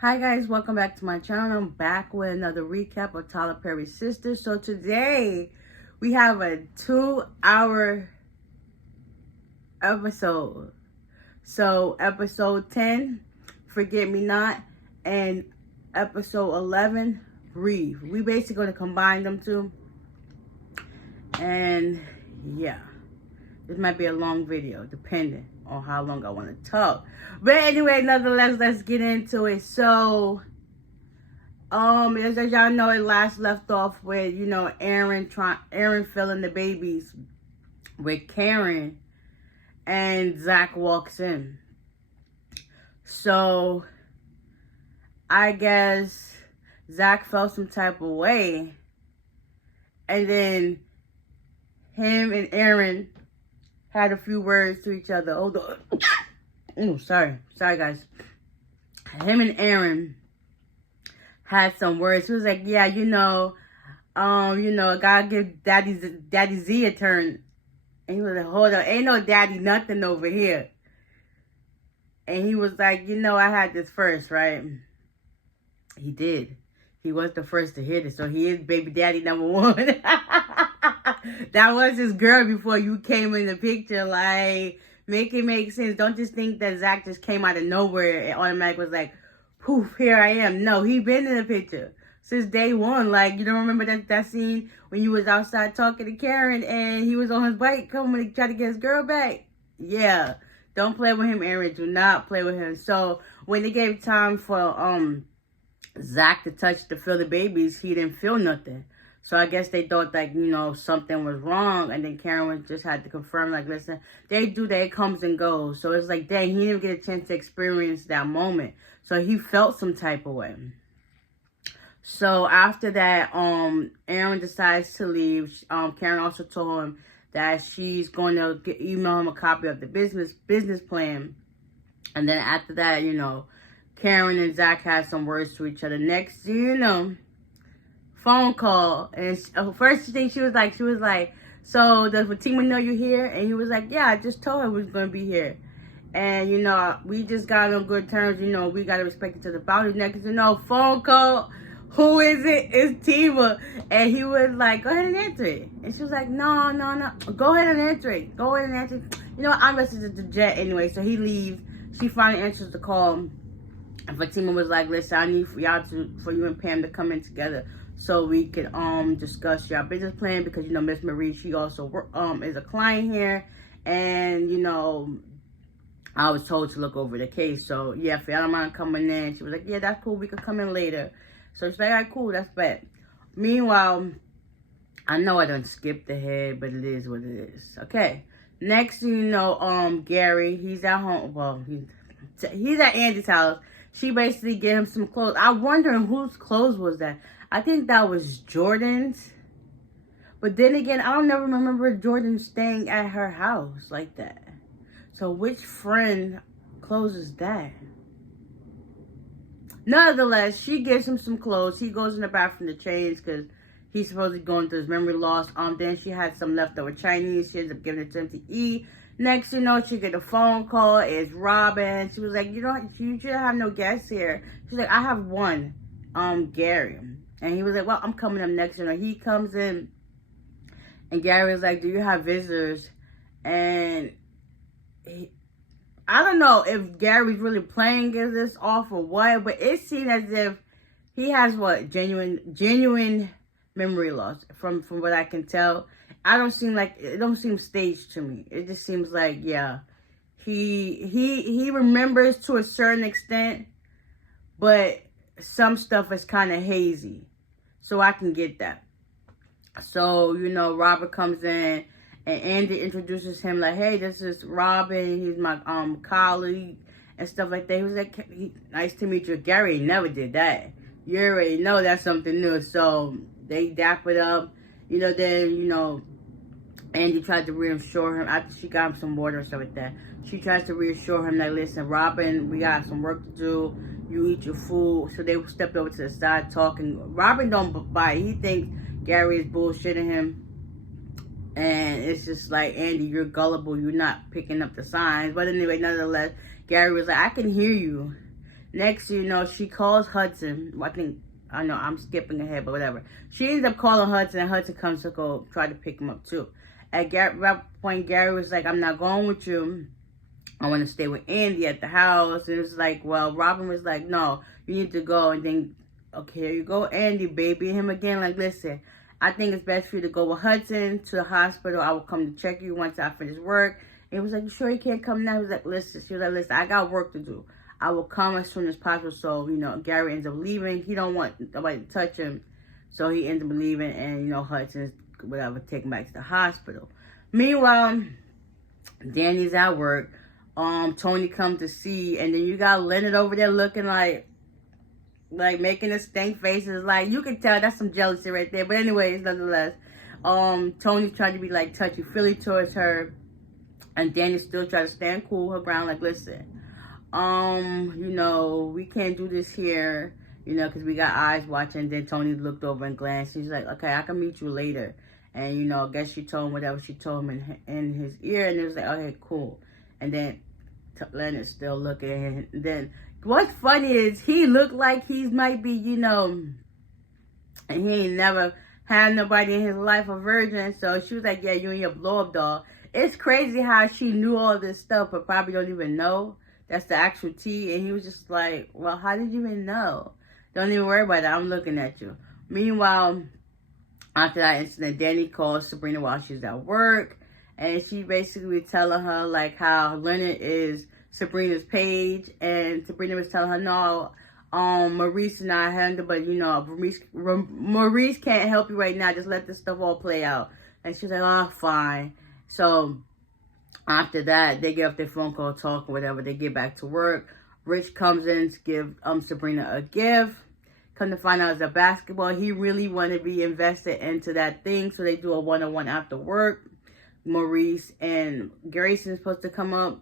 Hi guys, welcome back to my channel. I'm back with another recap of Tyler Perry's Sistas. So today we have a 2-hour episode. So episode 10, Forget Me Not, and episode 11, Breathe. We basically going to combine them two. And yeah, this might be a long video depending on how long I want to talk. But anyway, nonetheless, let's get into it. So as y'all know, it last left off with, Aaron filling the babies with Karen, and Zach walks in. So I guess Zach felt some type of way, and then him and Aaron had a few words to each other. Oh, sorry guys. Him and Aaron had some words. He was like, yeah, I gotta give Daddy Z a turn. And he was like, hold on, ain't no daddy nothing over here. And he was like, I had this first, right? He did. He was the first to hit it, so he is baby daddy number one. That was his girl before you came in the picture. Like, make it make sense. Don't just think that Zach just came out of nowhere and automatically was like, poof, here I am. No, he been in the picture since day one. Like, you don't remember that scene when you was outside talking to Karen and he was on his bike coming to try to get his girl back? Yeah. Don't play with him, Aaron. Do not play with him. So when they gave time for Zach to feel the babies, he didn't feel nothing. So I guess they thought like, something was wrong. And then Karen just had to confirm, like, listen, they do that. It comes and goes. So it's like, dang, he didn't get a chance to experience that moment. So he felt some type of way. So after that, Aaron decides to leave. Karen also told him that she's going to email him a copy of the business plan. And then after that, Karen and Zach had some words to each other. Next, phone call. And first thing she was like, so does Fatima know you're here? And he was like, yeah, I just told her we was going to be here. And, we just got on good terms. We got to respect each other's boundaries. Next, phone call. Who is it? It's Tiva. And he was like, go ahead and answer it. And she was like, no. Go ahead and answer it. I'm listening to the jet anyway. So he leaves. She finally answers the call. And Fatima was like, listen, I need for you and Pam to come in together so we can discuss your business plan, because Miss Marie, she also is a client here, and I was told to look over the case. So yeah, if y'all don't mind coming in, she was like, yeah, that's cool, we could come in later. So she's like, all right, cool, that's bad. Meanwhile, I know I done skipped ahead, but it is what it is. Okay, next Gary, he's at home. Well, he's at Andy's house. She basically gave him some clothes. I'm wondering whose clothes was that. I think that was Jordan's. But then again, I don't never remember Jordan staying at her house like that. So which friend clothes is that? Nonetheless, she gives him some clothes. He goes in the bathroom to change because he's supposedly going through his memory loss. Then she had some leftover Chinese. She ends up giving it to him to eat. Next, she get a phone call. It's Robin. She was like, you should have no guests here. She's like, I have one, Gary. And he was like, well, I'm coming up next. He comes in, and Gary was like, do you have visitors? And I don't know if Gary's really playing this off or what, but it seemed as if he has genuine memory loss from what I can tell. It don't seem staged to me. It just seems like, yeah, he remembers to a certain extent, but some stuff is kind of hazy. So I can get that. So, Robert comes in and Andy introduces him like, hey, this is Robin. He's my colleague and stuff like that. He was like, nice to meet you. Gary never did that. You already know that's something new. So they dap it up. Andy tried to reassure him after she got him some water and stuff like that. She tries to reassure him that, listen, Robin, we got some work to do. You eat your food. So they stepped over to the side talking. Robin don't buy it. He thinks Gary is bullshitting him. And it's just like, Andy, you're gullible. You're not picking up the signs. But anyway, nonetheless, Gary was like, I can hear you. Next, you know, she calls Hudson. I know I'm skipping ahead, but whatever. She ends up calling Hudson, and Hudson comes to go try to pick him up too. At that point, Gary was like, I'm not going with you. I want to stay with Andy at the house. And it was like, well, Robin was like, no, you need to go. And then, okay, here you go, Andy, baby him again. Like, listen, I think it's best for you to go with Hudson to the hospital. I will come to check you once I finish work. And he was like, you sure you can't come now? He was like, listen. She was like, listen, I got work to do. I will come as soon as possible. So, you know, Gary ends up leaving. He don't want nobody to touch him. So he ends up leaving. And, you know, Hudson's, whatever, taken back to the hospital. Meanwhile, Danny's at work. Tony comes to see, and then you got Leonard over there looking like making a stank faces. Like, you can tell that's some jealousy right there. But anyways, nonetheless, Tony's trying to be like touchy-feely towards her, and Danny still trying to stand cool her ground. Like, listen, you know, we can't do this here, you know, because we got eyes watching. Then Tony looked over and glanced. She's like, okay, I can meet you later. And, you know, I guess she told him whatever she told him in his ear, and it was like, okay, cool. And then Leonard's still looking at him. Then what's funny is he looked like he might be, you know, and he ain't never had nobody in his life a virgin. So she was like, yeah, you and your blow-up doll. It's crazy how she knew all this stuff, but probably don't even know that's the actual tea. And he was just like, well, how did you even know? Don't even worry about it. I'm looking at you. Meanwhile, after that incident, Danny calls Sabrina while she's at work. And she basically telling her, like, how Leonard is Sabrina's page. And Sabrina was telling her, no, Maurice and I handle, but, you know, Maurice can't help you right now. Just let this stuff all play out. And she's like, oh, fine. So, after that, they get off their phone call, talk, or whatever. They get back to work. Rich comes in to give Sabrina a gift. Come to find out it's a basketball. He really wanted to be invested into that thing. So, they do a one-on-one after work. Maurice and Grayson's supposed to come up.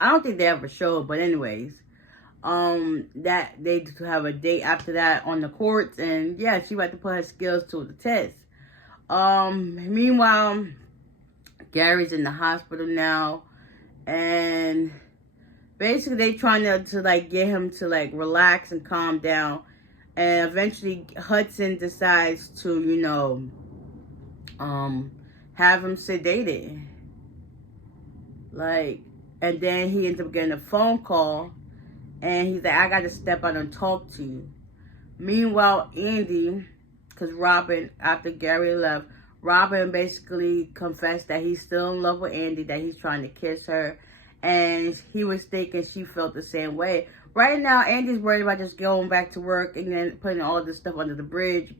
I don't think they ever showed, but anyways, that they have a date after that on the courts, and yeah, she about to put her skills to the test. Meanwhile, Gary's in the hospital now, and basically they trying to like get him to like relax and calm down, and eventually Hudson decides to, you know, have him sedated. Like, and then he ends up getting a phone call, and he's like, I gotta step out and talk to you. Meanwhile, Andy, because Robin, after Gary left, Robin basically confessed that he's still in love with Andy, that he's trying to kiss her, and he was thinking she felt the same way. Right now, Andy's worried about just going back to work and then putting all this stuff under the bridge.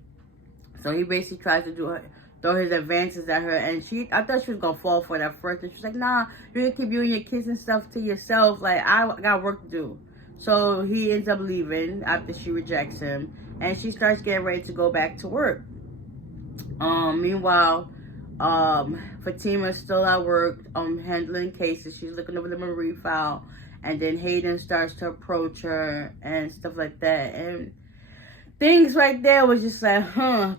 So he basically tries to throw his advances at her, and I thought she was gonna fall for it at first, and she's like, nah, you're gonna keep doing your kissing stuff to yourself, like, I got work to do. So he ends up leaving after she rejects him, and she starts getting ready to go back to work. Meanwhile, Fatima's still at work, handling cases. She's looking over the Marie file, and then Hayden starts to approach her and stuff like that, and things right there was just like,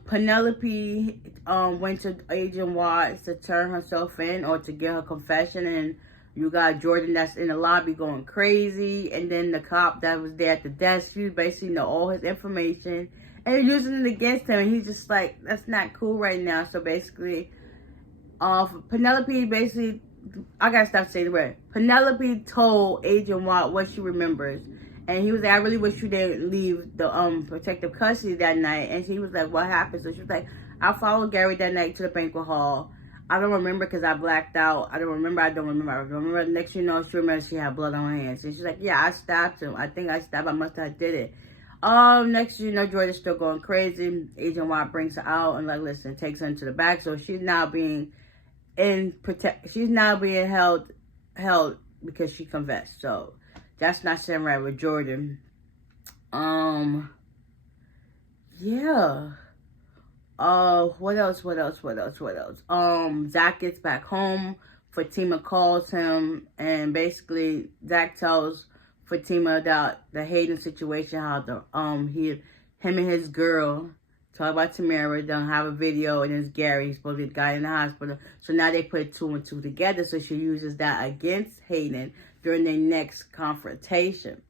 Penelope went to Agent Watts to turn herself in or to get her confession, and you got Jordan that's in the lobby going crazy, and then the cop that was there at the desk, you basically know all his information, and you're using it against him, and he's just like, that's not cool right now. So basically, Penelope basically, I gotta stop saying the word. Penelope told Agent Watt what she remembers. And he was like, I really wish you didn't leave the protective custody that night. And she was like, what happened? So she was like, I followed Gary that night to the banquet hall. I don't remember because I blacked out. I don't remember. Next you know, she remembers she had blood on her hands. And she's like, yeah, I stabbed him. I think I stabbed him. I must have did it. Next you know, Jordan's still going crazy. Agent Watt brings her out and like, listen, takes her into the back. So she's now being she's now being held because she confessed. So that's not sitting right with Jordan. Yeah. What else? Zach gets back home. Fatima calls him, and basically Zach tells Fatima about the Hayden situation, how him and his girl talk about Tamara, don't have a video, and it's Gary, he's supposed to be the guy in the hospital. So now they put 2 and 2 together, so she uses that against Hayden during their next confrontation.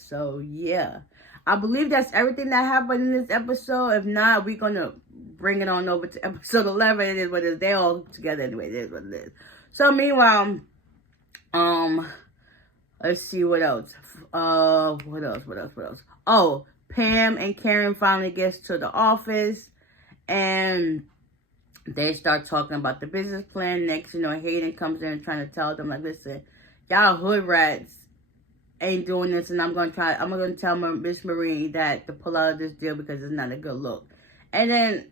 So, yeah. I believe that's everything that happened in this episode. If not, we're going to bring it on over to episode 11. It is what it is. They're all together anyway. It is what it is. So, meanwhile, let's see what else. What else? Oh, Pam and Karen finally gets to the office. And they start talking about the business plan. Next, Hayden comes in and trying to tell them, like, listen, y'all hood rats ain't doing this, and I'm gonna tell Miss Marie that to pull out of this deal because it's not a good look. And then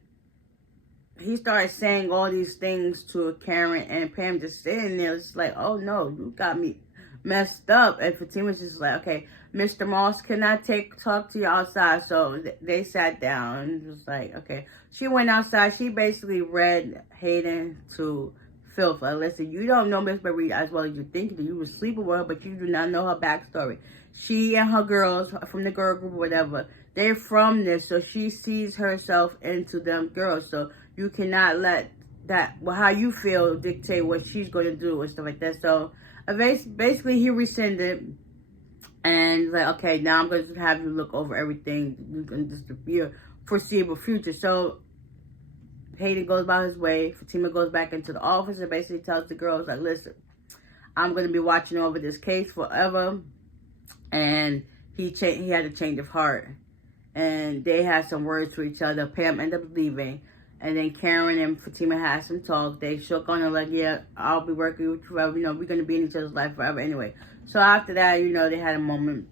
he started saying all these things to Karen, and Pam just sitting there. It's like, oh no, you got me messed up. And Fatima's just like, okay, Mr. Moss, can I talk to you outside? So they sat down and just like, okay. She went outside. She basically read Hayden to filth. Like, listen, you don't know Miss Marie as well as you think that. You were sleeping with her, but you do not know her backstory. She and her girls from the girl group or whatever, they're from this, so she sees herself into them girls. So you cannot let that, how you feel, dictate what she's going to do and stuff like that. So basically, he rescinded. And like, okay, now I'm going to have you look over everything. You can just be a foreseeable future. So Hayden goes about his way. Fatima goes back into the office and basically tells the girls, like, listen, I'm going to be watching over this case forever. And he had a change of heart. And they had some words to each other. Pam ended up leaving. And then Karen and Fatima had some talk. They shook on her like, yeah, I'll be working with you forever. We're going to be in each other's life forever anyway. So after that, they had a moment.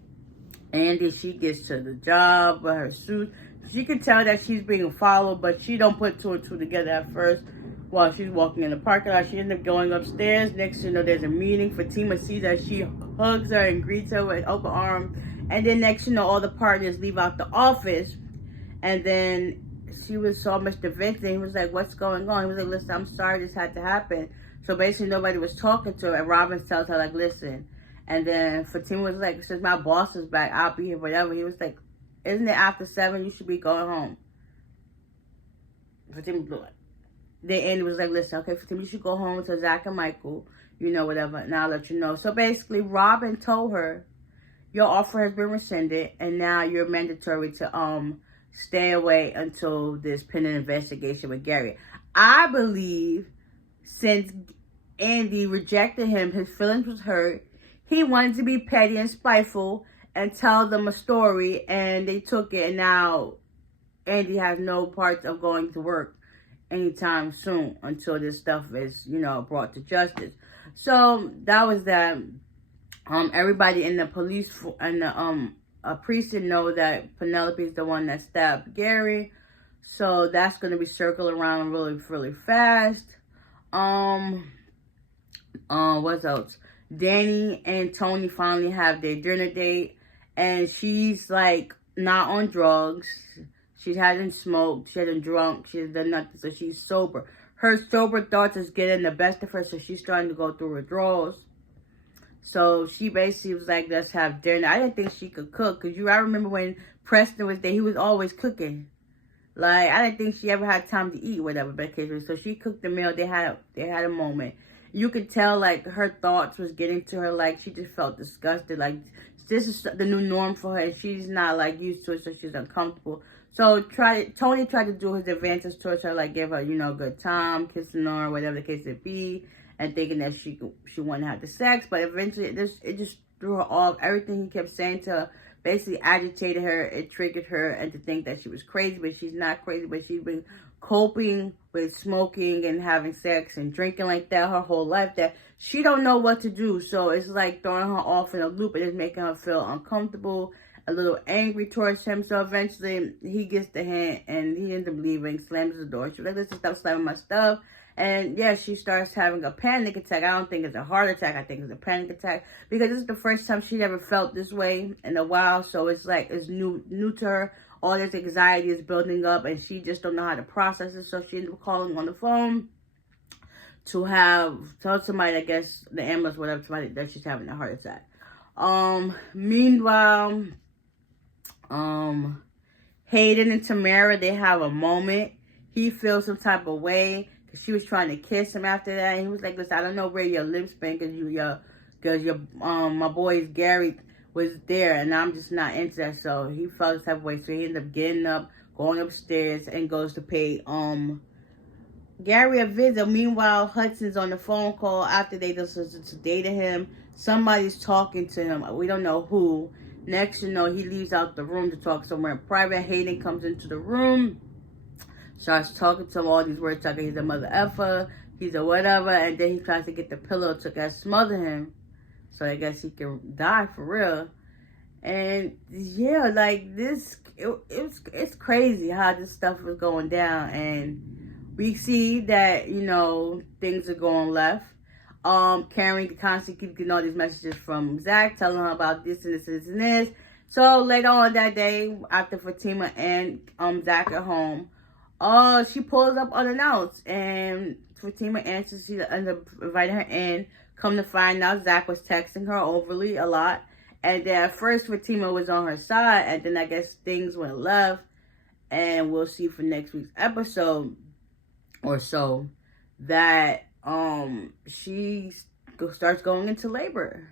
Andy, she gets to the job with her suit. She could tell that she's being followed, but she don't put two and two together at first. While she's walking in the parking lot, she ends up going upstairs. Next, there's a meeting. Fatima sees that she hugs her and greets her with open arms. And then next, all the partners leave out the office. And then she saw Mr. Vincent. He was like, what's going on? He was like, listen, I'm sorry this had to happen. So basically, nobody was talking to her. And Robin tells her, like, listen. And then Fatima was like, since my boss is back, I'll be here, whatever. He was like, isn't it after 7? You should be going home. Fatima blew it. Then Andy was like, listen, okay, Fatima, you should go home to Zach and Michael, whatever, and I'll let you know. So basically, Robin told her, your offer has been rescinded, and now you're mandatory to stay away until this pending investigation with Gary. I believe since Andy rejected him, his feelings was hurt. He wanted to be petty and spiteful and tell them a story, and they took it, and now Andy has no parts of going to work anytime soon until this stuff is, brought to justice. So that was that. Everybody in the police and the precinct know that Penelope is the one that stabbed Gary. So that's gonna be circling around really, really fast. What else? Danny and Tony finally have their dinner date, and she's like not on drugs. She hasn't smoked. She hasn't drunk. She hasn't done nothing. So she's sober. Her sober thoughts is getting the best of her. So she's starting to go through withdrawals. So she basically was like, let's have dinner. I didn't think she could cook. Because I remember when Preston was there, he was always cooking. Like, I didn't think she ever had time to eat, whatever. So she cooked the meal. They had a moment. You could tell, like, her thoughts was getting to her. Like, she just felt disgusted. Like, this is the new norm for her. And she's not, like, used to it. So she's uncomfortable. So Tony tried to do his advances towards her. Like, give her, good time, kissing her, whatever the case may be. And thinking that she wanted to have the sex. But eventually, it just threw her off. Everything he kept saying to her basically agitated her. It triggered her and to think that she was crazy. But she's not crazy. But she's been coping with smoking and having sex and drinking like that her whole life, that she don't know what to do. So it's like throwing her off in a loop, and it's making her feel uncomfortable, a little angry towards him. So eventually he gets the hint and he ends up leaving, slams the door. She's like, listen, stop slamming my stuff. And yeah, she starts having a panic attack. I don't think it's a heart attack. I think it's a panic attack, because this is the first time she ever felt this way in a while. So it's like, it's new to her. All this anxiety is building up, and she just don't know how to process it. So she ended up calling on the phone to tell somebody, I guess, the ambulance, whatever, somebody that she's having a heart attack. Meanwhile, Hayden and Tamara, they have a moment. He feels some type of way because she was trying to kiss him after that. And he was like, listen, I don't know where your lips been, because my boy Gary was there, and I'm just not into that. So he felt the type of way. So he ended up getting up, going upstairs, and goes to pay Gary a visit. Meanwhile, Hudson's on the phone call after they just dated him. Somebody's talking to him. We don't know who. Next, you know, he leaves out the room to talk somewhere in private. Hayden comes into the room, starts talking to him all these words, talking he's a mother effer, he's a whatever, and then he tries to get the pillow to smother him, so I guess he can die for real. And yeah, like this, it's crazy how this stuff is going down, and we see that, you know, things are going left. Karen constantly keeps getting all these messages from Zach, telling her about this and this and this and this. So later on that day, after Fatima and Zach are home, she pulls up unannounced, and Fatima answers. She ends up inviting her in. Come to find out, Zach was texting her overly a lot. And then at first, Fatima was on her side, and then I guess things went left. And we'll see for next week's episode or so that she starts going into labor.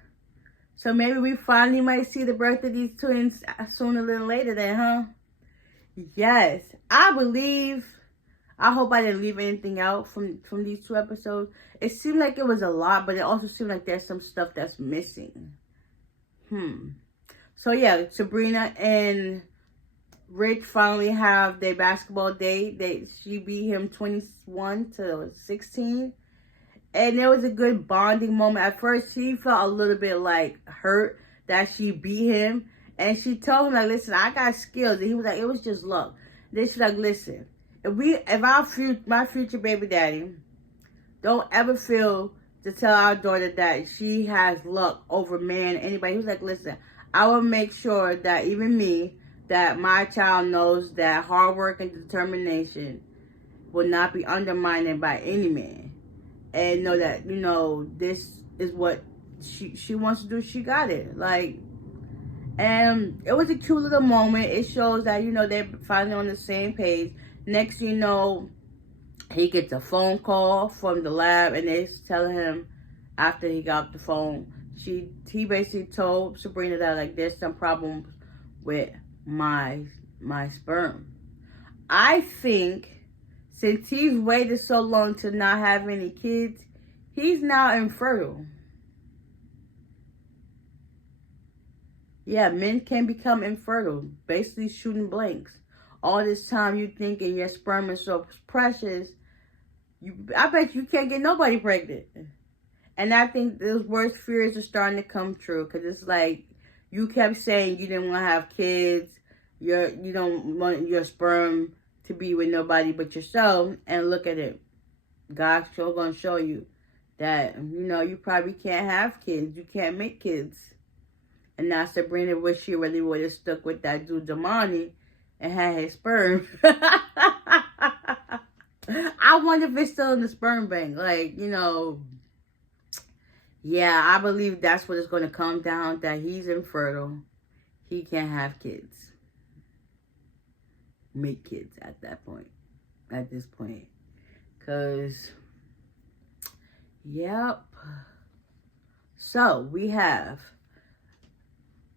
So maybe we finally might see the birth of these twins sooner than later then, huh? Yes. I hope I didn't leave anything out from these 2 episodes. It seemed like it was a lot, but it also seemed like there's some stuff that's missing. So yeah, Sabrina and Rich finally have their basketball date. She beat him 21-16. And it was a good bonding moment. At first, she felt a little bit like hurt that she beat him. And she told him, like, listen, I got skills. And he was like, it was just luck. Then she's like, listen, if my future baby daddy don't ever feel to tell our daughter that she has luck over man, anybody. He was like, listen, I will make sure that even me, that my child knows that hard work and determination will not be undermined by any man. And know that, you know, this is what she wants to do. She got it. Like, and it was a cute little moment. It shows that, you know, they're finally on the same page. Next, you know, he gets a phone call from the lab, and they're telling him after he got off the phone, he basically told Sabrina that, like, there's some problems with my sperm. I think since he's waited so long to not have any kids, he's now infertile. Yeah, men can become infertile, basically shooting blanks. All this time you thinking your sperm is so precious, I bet you can't get nobody pregnant. And I think those worst fears are starting to come true, because it's like you kept saying you didn't want to have kids, you don't want your sperm to be with nobody but yourself, and look at it. God's sure gonna show you that, you know, you probably can't have kids, you can't make kids. And now Sabrina wish she really would have stuck with that dude Damani and had his sperm. I wonder if it's still in the sperm bank. Like, you know, yeah, I believe that's what it's going to come down, that he's infertile. He can't have kids. Make kids at this point. Because, yep. So, we have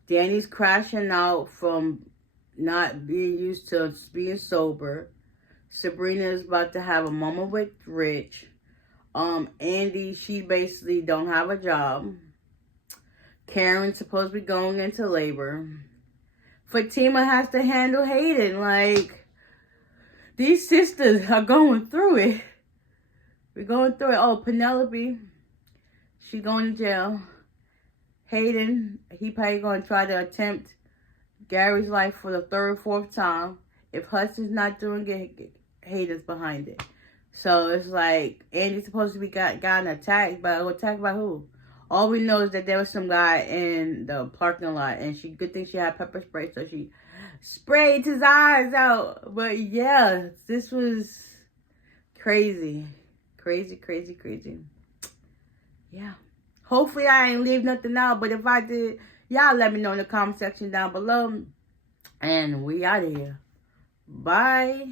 Danny's crashing out from not being used to being sober. Sabrina is about to have a moment with Rich. Andy, she basically don't have a job. Karen's supposed to be going into labor. Fatima has to handle Hayden. Like, these sisters are going through it. We're going through it. Oh, Penelope, she going to jail. Hayden, he probably going to try to attempt Gary's life for the 3rd or 4th time. If Hudson's not doing it, Hayden's behind it. So it's like Andy's supposed to be gotten attacked, but attacked by who? All we know is that there was some guy in the parking lot, and good thing she had pepper spray, so she sprayed his eyes out. But yeah, this was crazy. Crazy. Yeah. Hopefully I ain't leave nothing out, but if I did, y'all let me know in the comment section down below. And we out of here. Bye.